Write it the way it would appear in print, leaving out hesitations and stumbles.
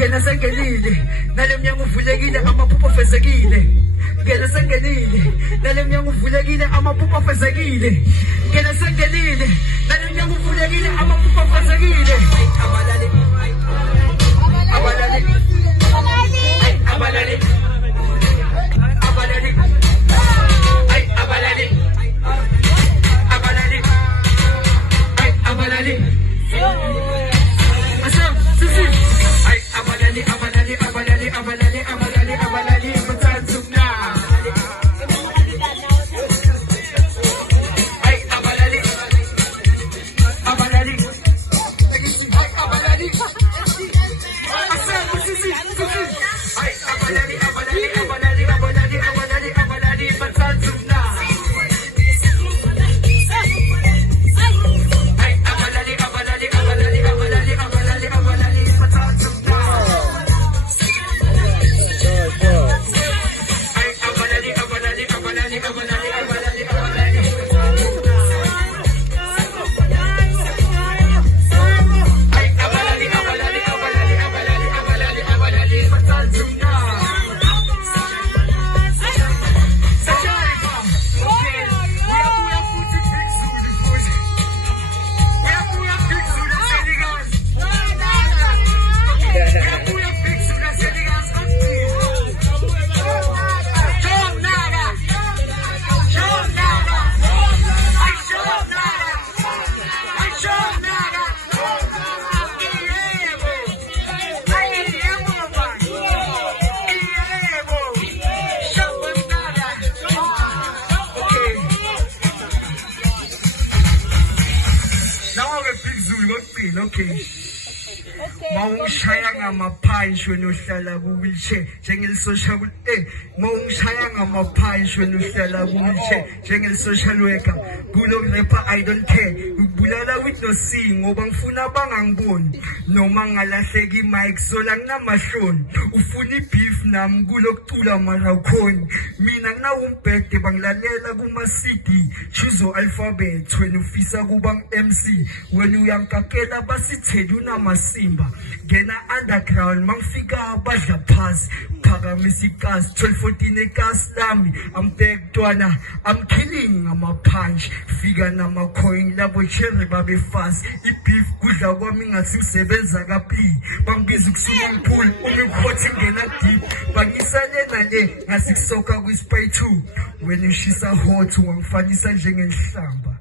Ngena sengelile nale mnyango uvulekile amaphupho fezekile. Ngena sengelile nale mnyango uvulekile amaphupho fezekile. Ngena sengelile nale mnyango uvulekile amaphupho fezekile. Abalali abalali abalali abalali abalali abalali abalali Okay. Mawungishaya ngamaphayishi wena uhlala ku-wheelchair njengeli-social mawungishaya ngamaphayishi wena uhlala ku-wheelchair njengeli-social worker kulo rapper I don't care ukubulala with no sing ngoba ngifuna bangangiboni noma ngalahleka i-mic sola nginamahloni ufuna i-beef nami kulokucula marawukhoni mina nginawumbhede bangilalela kuma-CD choose alphabet wena ufisa kuba ngi-MC wena uyangikakela basitheli unamasimba ngena underground mangifika badla phasi phakamisa ikasi 1214 ekasi lami ambhekntwana I'm killing ngamapunch fika namacoin labo cherry babe fast ibeef kudla kwami ngathi usebenza kapli bangibiza ukusula pool umikhothi ngena deep bangisale nale ngathi kusoka kwi-spray 2 when ushisa hot wangifanisa njengenhlamba